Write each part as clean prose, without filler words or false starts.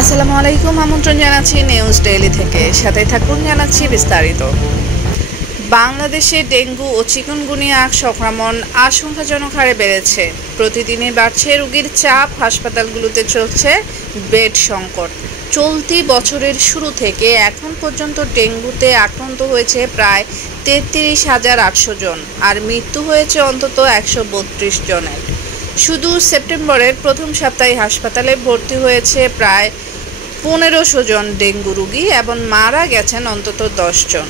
আসসালামু আলাইকুম। আমন্ত্রণ জানাচ্ছি নিউজ ডেইলি থেকে, সাথে থাকুন, জানাচ্ছি বিস্তারিত। বাংলাদেশে ডেঙ্গু ও চিকুনগুনিয়া সংক্রমণ আশঙ্কাজনক হারে বেড়েছে। প্রতিদিনই বাড়ছে রোগীর চাপ, হাসপাতালগুলোতে চলছে বেড সংকট। চলতি বছরের শুরু থেকে এখন পর্যন্ত ডেঙ্গুতে আক্রান্ত হয়েছে প্রায় 33,800 জন, আর মৃত্যু হয়েছে অন্তত 132 জনের। শুধু সেপ্টেম্বরের প্রথম সপ্তাহে হাসপাতালে ভর্তি হয়েছে প্রায় 1500 জন ডেঙ্গু রোগী এবং মারা গেছেন অন্তত 10 জন।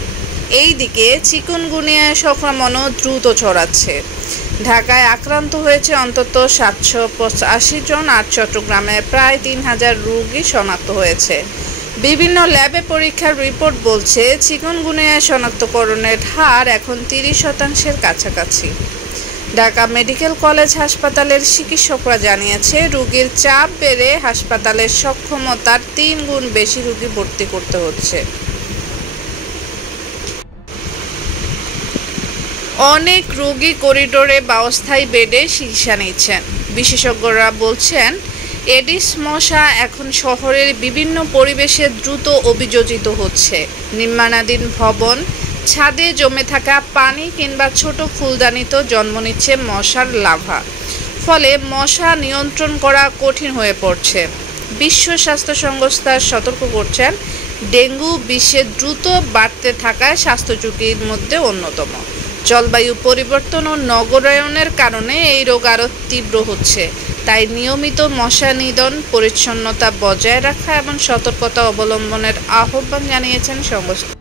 এইদিকে চিকুনগুনিয়া সংক্রমণও দ্রুত ছড়াচ্ছে। ঢাকায় আক্রান্ত হয়েছে অন্তত 785 জন, আর চট্টগ্রামে প্রায় 3000 রোগী শনাক্ত হয়েছে। বিভিন্ন ল্যাবে পরীক্ষার রিপোর্ট বলছে চিকুনগুনিয়া শনাক্তকরণের হার এখন 30% কাছাকাছি। ঢাকা মেডিকেল কলেজ হাসপাতালের চিকিৎসকরা জানিয়েছে, রোগীর চাপ বেড়ে হাসপাতালের সক্ষমতার 3 গুণ বেশি রোগী ভর্তি করতে হচ্ছে। অনেক রোগী করিডোরে বা অস্থায়ী বেডে চিকিৎসা নিচ্ছেন। বিশেষজ্ঞরা বলছেন, এডিস মশা এখন শহরের বিভিন্ন পরিবেশে দ্রুত অভিযোজিত হচ্ছে। নির্মাণাধীন ভবন, ছাদে জমে থাকা পানি কিংবা ছোট ফুলদানিতেও জন্ম নিচ্ছে মশার লার্ভা। ফলে মশা নিয়ন্ত্রণ করা কঠিন হয়ে পড়ছে। বিশ্ব স্বাস্থ্য সংস্থা সতর্ক করছেন, ডেঙ্গু বিশ্বে দ্রুত বাড়তে থাকায় স্বাস্থ্য ঝুঁকির মধ্যে অন্যতম। জলবায়ু পরিবর্তন ও নগরায়নের কারণে এই রোগ আরও তীব্র হচ্ছে। তাই নিয়মিত মশা নিধন, পরিচ্ছন্নতা বজায় রাখা এবং সতর্কতা অবলম্বনের আহ্বান জানিয়েছেন সংস্থা।